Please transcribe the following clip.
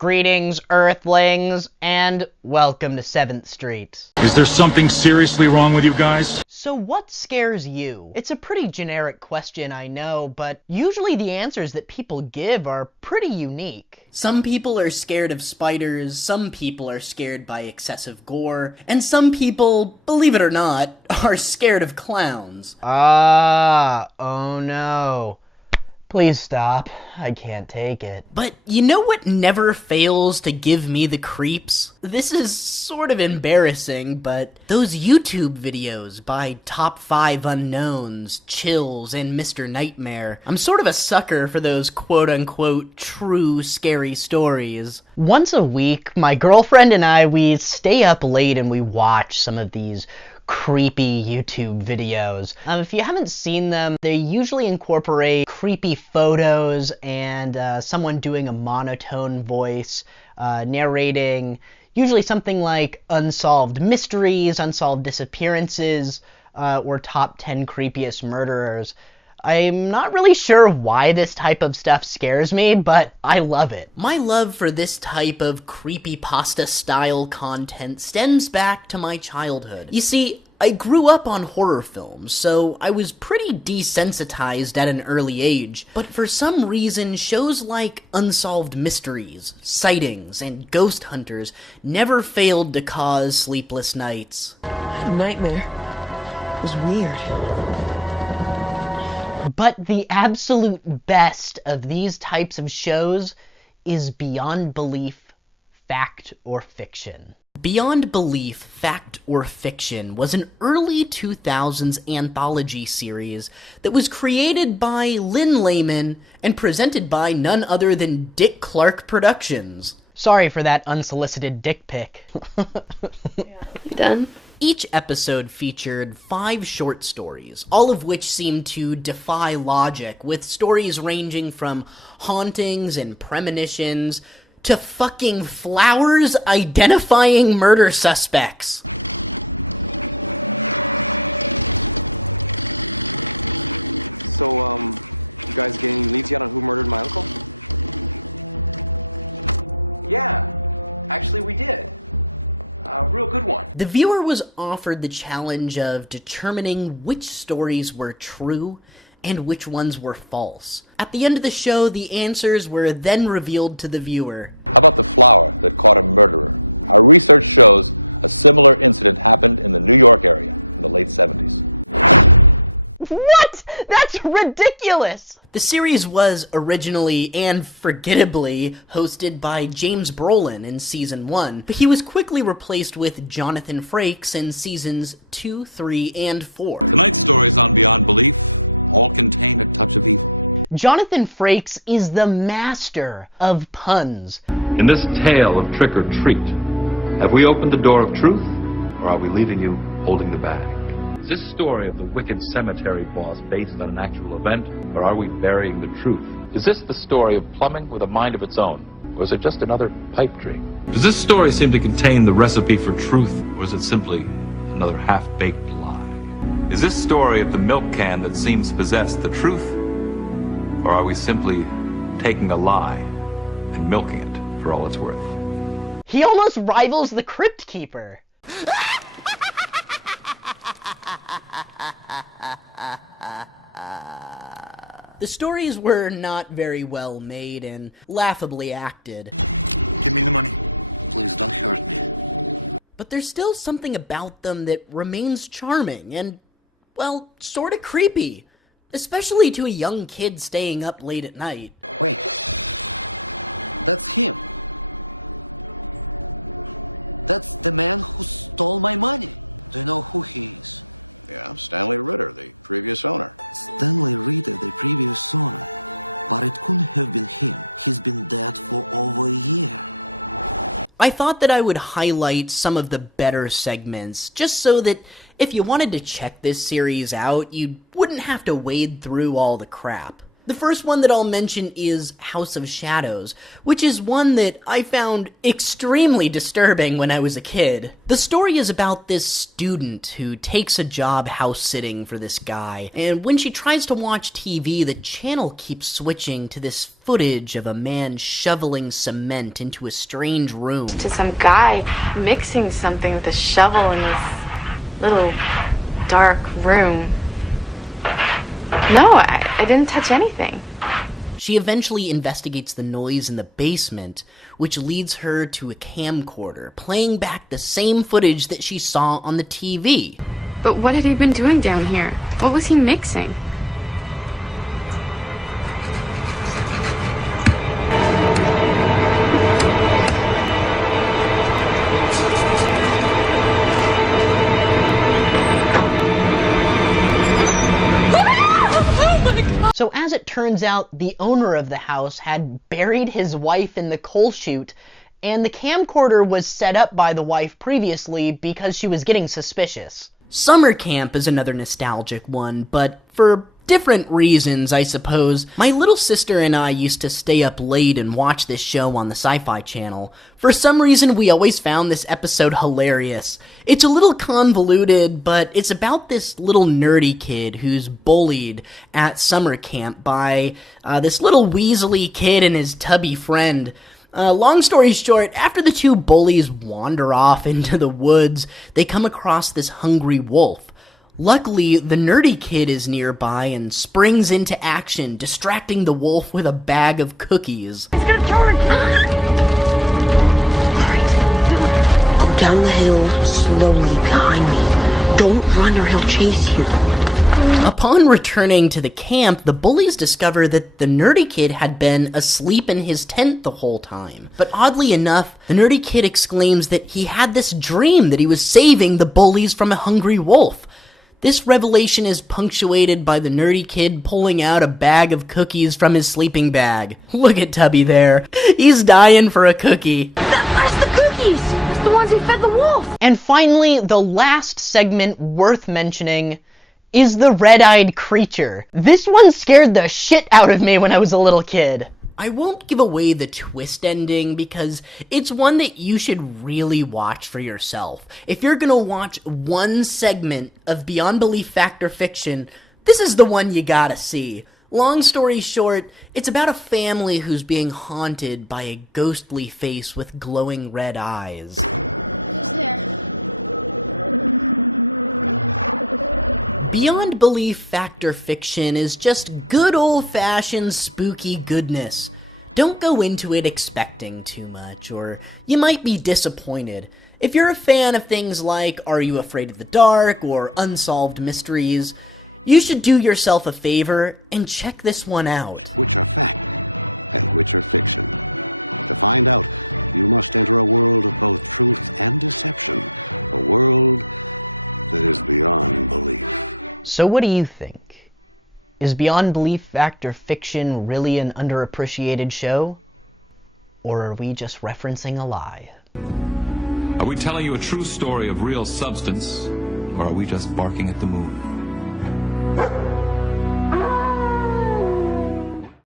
Greetings, Earthlings, and welcome to 7th Street. Is there something seriously wrong with you guys? So what scares you? It's a pretty generic question, I know, but usually the answers that people give are pretty unique. Some people are scared of spiders, some people are scared by excessive gore, and some people, believe it or not, are scared of clowns. Oh no. Please stop. I can't take it. But you know what never fails to give me the creeps? This is sort of embarrassing, but those YouTube videos by Top 5 Unknowns, Chills, and Mr. Nightmare. I'm sort of a sucker for those quote-unquote true scary stories. Once a week, my girlfriend and I, we stay up late and we watch some of these creepy YouTube videos. If you haven't seen them, they usually incorporate creepy photos and someone doing a monotone voice, narrating usually something like unsolved mysteries, unsolved disappearances, or top 10 creepiest murderers. I'm not really sure why this type of stuff scares me, but I love it. My love for this type of creepypasta-style content stems back to my childhood. You see, I grew up on horror films, so I was pretty desensitized at an early age, but for some reason, shows like Unsolved Mysteries, Sightings, and Ghost Hunters never failed to cause sleepless nights. I had a nightmare. It was weird. But the absolute best of these types of shows is Beyond Belief, Fact or Fiction. Beyond Belief, Fact or Fiction was an early 2000s anthology series that was created by Lynn Lehman and presented by none other than Dick Clark Productions. Sorry for that unsolicited dick pic. You done? Each episode featured 5 short stories, all of which seemed to defy logic, with stories ranging from hauntings and premonitions to fucking flowers identifying murder suspects. The viewer was offered the challenge of determining which stories were true and which ones were false. At the end of the show, the answers were then revealed to the viewer. What? That's ridiculous! The series was originally and forgettably hosted by James Brolin in Season 1, but he was quickly replaced with Jonathan Frakes in Seasons 2, 3, and 4. Jonathan Frakes is the master of puns. In this tale of trick or treat, have we opened the door of truth, or are we leaving you holding the bag? Is this story of the wicked cemetery boss based on an actual event, or are we burying the truth? Is this the story of plumbing with a mind of its own, or is it just another pipe dream? Does this story seem to contain the recipe for truth, or is it simply another half-baked lie? Is this story of the milk can that seems to possess the truth, or are we simply taking a lie and milking it for all it's worth? He almost rivals the Crypt Keeper. The stories were not very well made and laughably acted. But there's still something about them that remains charming and, well, sorta creepy. Especially to a young kid staying up late at night. I thought that I would highlight some of the better segments, just so that if you wanted to check this series out, you wouldn't have to wade through all the crap. The first one that I'll mention is House of Shadows, which is one that I found extremely disturbing when I was a kid. The story is about this student who takes a job house-sitting for this guy, and when she tries to watch TV, the channel keeps switching to this footage of a man shoveling cement into a strange room. To some guy mixing something with a shovel in this little dark room. No, I didn't touch anything. She eventually investigates the noise in the basement, which leads her to a camcorder, playing back the same footage that she saw on the TV. But what had he been doing down here? What was he mixing? So as it turns out, the owner of the house had buried his wife in the coal chute, and the camcorder was set up by the wife previously because she was getting suspicious. Summer Camp is another nostalgic one, but for different reasons, I suppose. My little sister and I used to stay up late and watch this show on the Sci-Fi Channel. For some reason, we always found this episode hilarious. It's a little convoluted, but it's about this little nerdy kid who's bullied at summer camp by this little weaselly kid and his tubby friend. Long story short, after the two bullies wander off into the woods, they come across this hungry wolf. Luckily, the nerdy kid is nearby and springs into action, distracting the wolf with a bag of cookies. He's gonna turn! Alright, go down the hill slowly behind me. Don't run or he'll chase you. Upon returning to the camp, the bullies discover that the nerdy kid had been asleep in his tent the whole time. But oddly enough, the nerdy kid exclaims that he had this dream that he was saving the bullies from a hungry wolf. This revelation is punctuated by the nerdy kid pulling out a bag of cookies from his sleeping bag. Look at Tubby there. He's dying for a cookie. Where's the cookies? It's the ones he fed the wolf! And finally, the last segment worth mentioning is the red-eyed creature. This one scared the shit out of me when I was a little kid. I won't give away the twist ending because it's one that you should really watch for yourself. If you're gonna watch one segment of Beyond Belief Fact or Fiction, this is the one you gotta see. Long story short, it's about a family who's being haunted by a ghostly face with glowing red eyes. Beyond Belief Fact or Fiction is just good old-fashioned spooky goodness. Don't go into it expecting too much, or you might be disappointed. If you're a fan of things like Are You Afraid of the Dark or Unsolved Mysteries, you should do yourself a favor and check this one out. So what do you think? Is Beyond Belief Fact or Fiction really an underappreciated show? Or are we just referencing a lie? Are we telling you a true story of real substance, or are we just barking at the moon?